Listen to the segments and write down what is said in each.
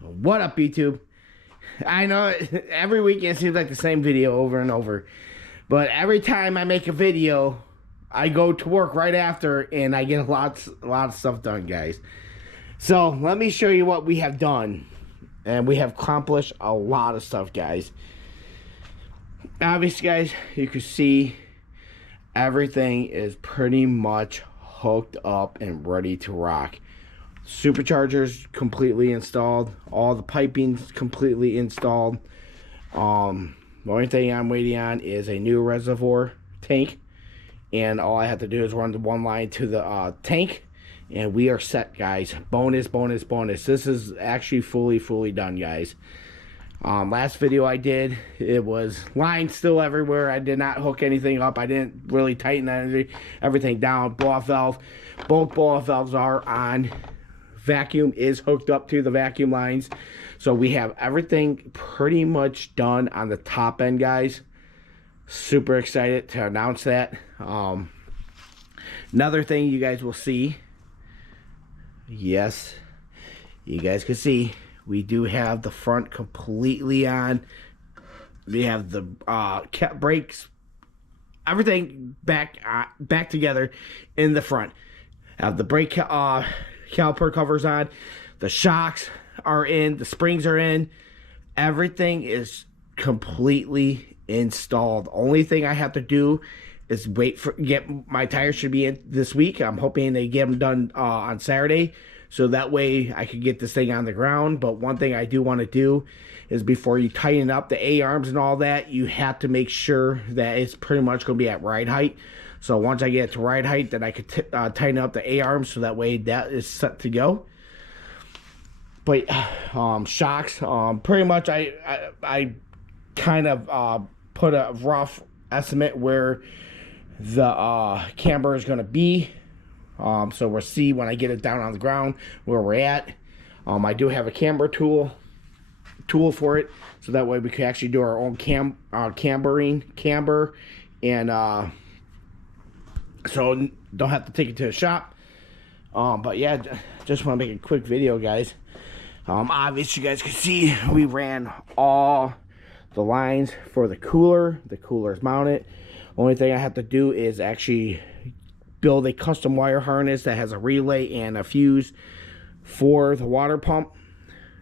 What up, YouTube? I know every weekend seems like the same video over and over, but every time I make a video, I go to work right after and I get a lot of stuff done, guys. So let me show you what we have done, and we have accomplished a lot of stuff, guys. Obviously, guys, you can see everything is pretty much hooked up and ready to rock. Superchargers completely installed, all the piping's completely installed. The only thing I'm waiting on is a new reservoir tank, and all I have to do is run the one line to the tank, and we are set, guys. Bonus. This is actually fully done, guys. Last video I did, it was lines still everywhere. I did not hook anything up. I didn't really tighten everything down. Both blow off valves are on. Vacuum is hooked up to the vacuum lines, so we have everything pretty much done on the top end, guys. Super excited to announce that. Another thing you guys will see, yes, you guys can see, we do have the front completely on. We have the brakes, everything back together in the front. Have the brake caliper covers on, the shocks are in, the springs are in, everything is completely installed. Only thing I have to do is get my tires should be in this week. I'm hoping they get them done on Saturday, so that way I could get this thing on the ground. But one thing I do want to do is, before you tighten up the A-arms and all that, you have to make sure that it's pretty much going to be at ride height. So once I get it to ride height, then I could tighten up the A-arms, so that way that is set to go. But shocks, pretty much I kind of put a rough estimate where the camber is going to be. So we'll see when I get it down on the ground where we're at. I do have a camber tool for it, so that way we can actually do our own camber, and so don't have to take it to the shop. But yeah, just want to make a quick video, guys. Obviously you guys can see we ran all the lines for the cooler. The cooler is mounted. Only thing I have to do is actually build a custom wire harness that has a relay and a fuse for the water pump,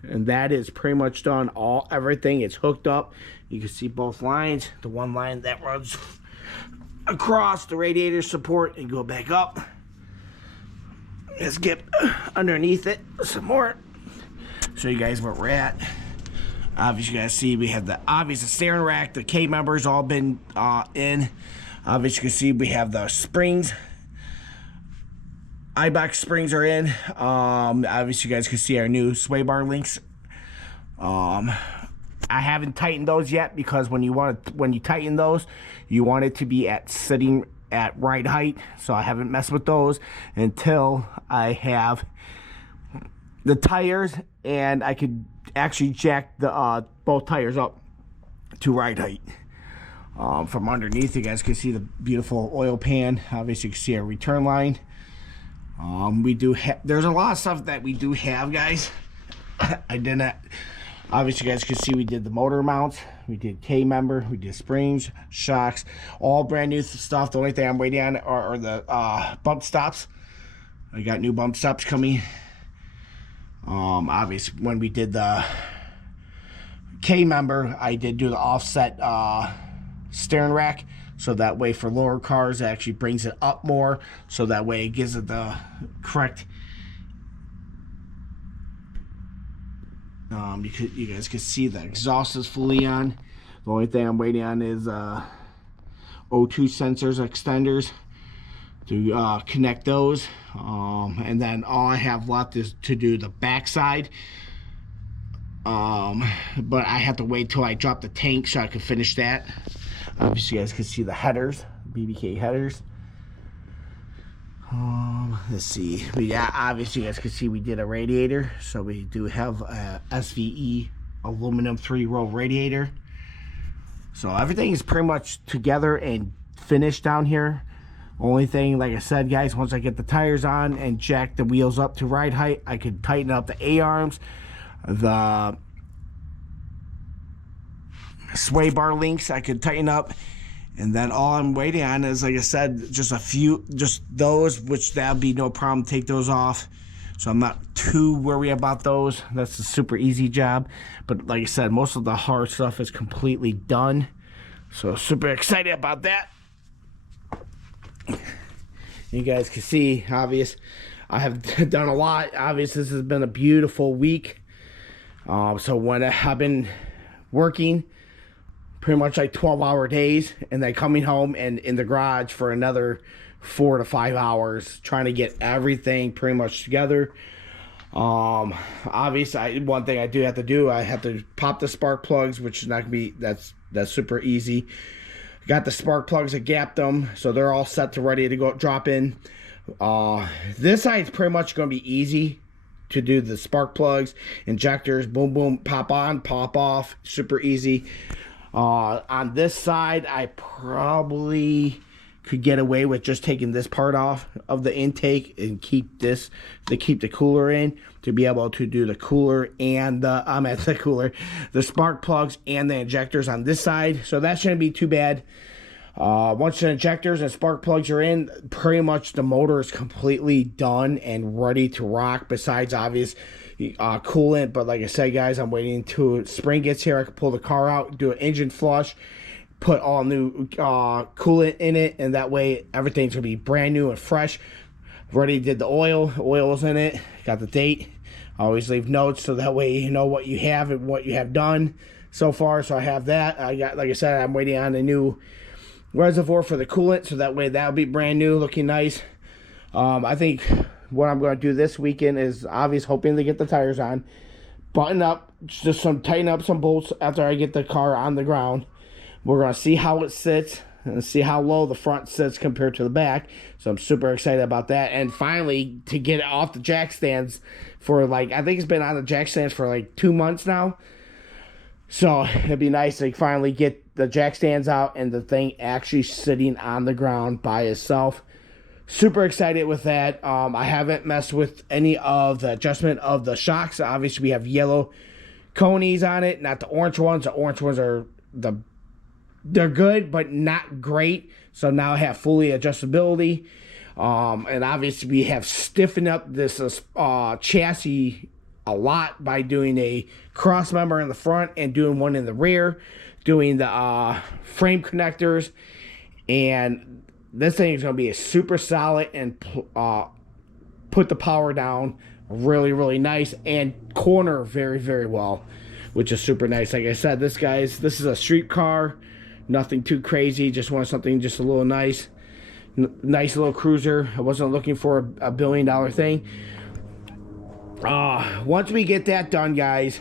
and that is pretty much done. Everything is hooked up. You can see both lines. The one line that runs across the radiator support and go back up. Let's get underneath it some more, show you guys where we're at. Obviously, you guys see we have the steering rack. The K members all been in. Obviously, you can see we have the springs. I-box springs are in. Obviously, you guys can see our new sway bar links. I haven't tightened those yet, because when you tighten those, you want it to be sitting at ride height. So I haven't messed with those until I have the tires, and I could actually jack the both tires up to ride height. From underneath, you guys can see the beautiful oil pan. Obviously, you can see our return line. We do have, there's a lot of stuff that we do have, guys. I did not. Obviously, you guys can see we did the motor mounts, we did K-member, we did springs, shocks, all brand new stuff. The only thing I'm waiting on are the bump stops. I got new bump stops coming. Obviously, when we did the K-member, I did do the offset steering rack, so that way for lower cars it actually brings it up more, so that way it gives it the correct. You guys can see the exhaust is fully on. The only thing I'm waiting on is O2 sensors extenders to connect those, and then all I have left is to do the backside. But I have to wait till I drop the tank so I can finish that. Obviously, you guys can see the headers, BBK headers. Let's see. Obviously, you guys can see we did a radiator, so we do have a SVE aluminum 3-row radiator. So everything is pretty much together and finished down here. Only thing, like I said, guys, once I get the tires on and jack the wheels up to ride height, I could tighten up the A-arms. The sway bar links I could tighten up. And then all I'm waiting on is, like I said, just those, which that'll be no problem. Take those off. So I'm not too worried about those. That's a super easy job. But like I said, most of the hard stuff is completely done. So super excited about that. You guys can see, obvious, I have done a lot. Obviously, this has been a beautiful week. So when I've been working, pretty much like 12-hour days, and then coming home and in the garage for another 4 to 5 hours trying to get everything pretty much together. Obviously, one thing I do have to do, I have to pop the spark plugs, which is not gonna be, that's super easy. Got the spark plugs, I gapped them, so they're all set to ready to go drop in. This side's pretty much gonna be easy to do. The spark plugs, injectors, boom boom, pop on, pop off, super easy. On this side, I probably could get away with just taking this part off of the intake and keep this to keep the cooler in, to be able to do the cooler and the spark plugs and the injectors on this side. So that shouldn't be too bad. Once the injectors and spark plugs are in, pretty much the motor is completely done and ready to rock, besides obvious coolant. But like I said, guys, I'm waiting until spring gets here. I can pull the car out, do an engine flush, put all new coolant in it, and that way everything's gonna be brand new and fresh. Already did the oil is in it, got the date. I always leave notes so that way you know what you have and what you have done so far. So I have that. I got, like I said, I'm waiting on a new reservoir for the coolant, so that way that'll be brand new, looking nice. I think what I'm going to do this weekend is obviously hoping to get the tires on, button up, just tighten up some bolts after I get the car on the ground. We're going to see how it sits and see how low the front sits compared to the back. So I'm super excited about that. And finally, to get it off the jack stands for like, I think it's been on the jack stands for like 2 months now. So it'd be nice to finally get the jack stands out and the thing actually sitting on the ground by itself. Super excited with that. I haven't messed with any of the adjustment of the shocks. Obviously, we have yellow conies on it, not the orange ones. The orange ones are they're good, but not great. So now I have fully adjustability. And obviously, we have stiffened up this chassis a lot by doing a cross member in the front and doing one in the rear, doing the frame connectors, and this thing is going to be a super solid and put the power down really, really nice and corner very, very well, which is super nice. Like I said, this is a street car, nothing too crazy. Just want something just a little nice little cruiser. I wasn't looking for a $1 billion thing. Once we get that done, guys,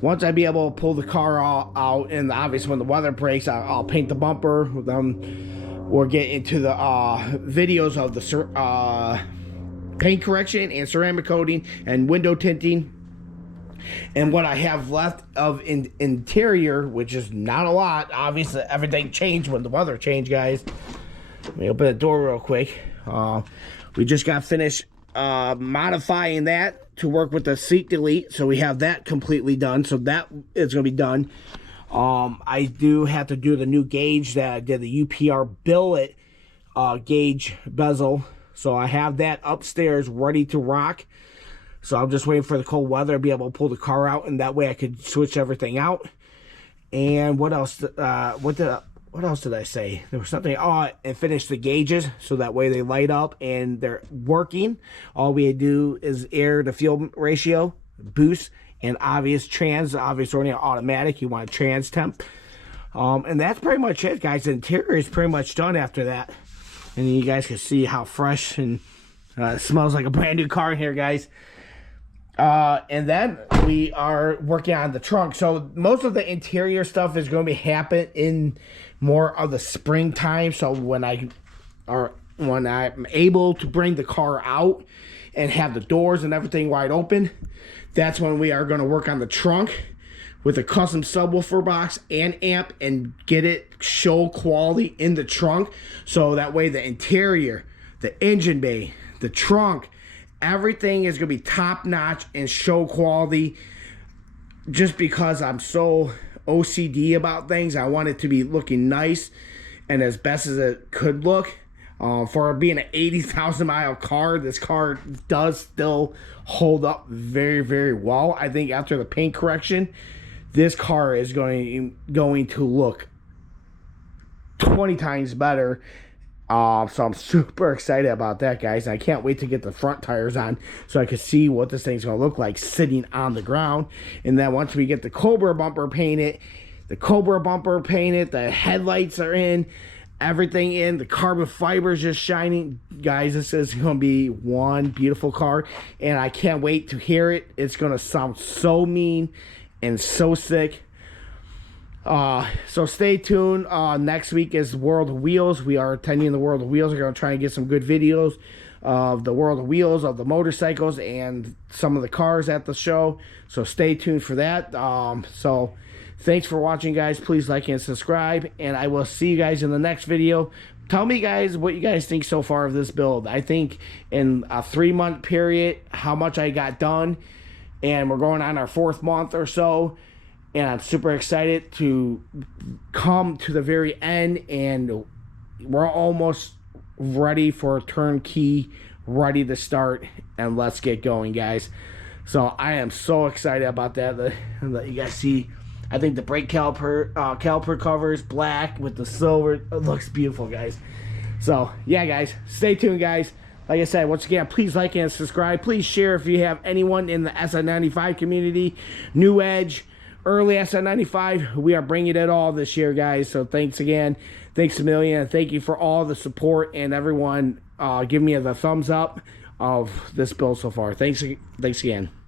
once I be able to pull the car out, and obviously when the weather breaks, I'll paint the bumper with them. Or get into the videos of the paint correction and ceramic coating and window tinting. And what I have left of interior, which is not a lot. Obviously, everything changed when the weather changed, guys. Let me open the door real quick. We just got finished modifying that to work with the seat delete. So we have that completely done. So that is going to be done. I do have to do the new gauge that I did, the UPR billet gauge bezel. So I have that upstairs ready to rock. So I'm just waiting for the cold weather to be able to pull the car out, and that way I could switch everything out. And what else? What else did I say? There was something. And finish the gauges so that way they light up and they're working. All we do is air to fuel ratio, boost, and obvious only automatic. You want a trans temp. And that's pretty much it, guys. The interior is pretty much done after that. And you guys can see how fresh and it smells like a brand new car in here, guys. And then we are working on the trunk. So most of the interior stuff is going to be happen in more of the springtime. So when I'm able to bring the car out and have the doors and everything wide open, that's when we are going to work on the trunk with a custom subwoofer box and amp and get it show quality in the trunk. So that way the interior, the engine bay, the trunk, everything is going to be top notch and show quality. just because I'm so OCD about things. I want it to be looking nice and as best as it could look. For being an 80,000 mile car, this car does still hold up very, very well. I think after the paint correction, this car is going to look 20 times better. So I'm super excited about that, guys. I can't wait to get the front tires on so I can see what this thing's going to look like sitting on the ground. And then once we get the Cobra bumper painted, the headlights are in, everything in, the carbon fibers just shining. Guys, this is going to be one beautiful car, and I can't wait to hear it. It's going to sound so mean and so sick. So stay tuned. Next week is World of Wheels. We are attending the World of Wheels. We're going to try and get some good videos of the World of Wheels, of the motorcycles, and some of the cars at the show. So stay tuned for that. So thanks for watching, guys. Please like and subscribe, and I will see you guys in the next video. Tell me, guys, what you guys think so far of this build. I think in a 3-month period, how much I got done, and we're going on our 4th month or so. And I'm super excited to come to the very end, and we're almost ready for turnkey, ready to start, and let's get going, guys. So I am so excited about that. You guys see, I think the brake caliper cover is black with the silver. It looks beautiful, guys. So yeah, guys, stay tuned, guys. Like I said, once again, please like and subscribe. Please share if you have anyone in the SN95 community, New Edge, early SN95. We are bringing it all this year, guys. So thanks again. Thanks a million. Thank you for all the support and everyone give me the thumbs up of this build so far. Thanks again.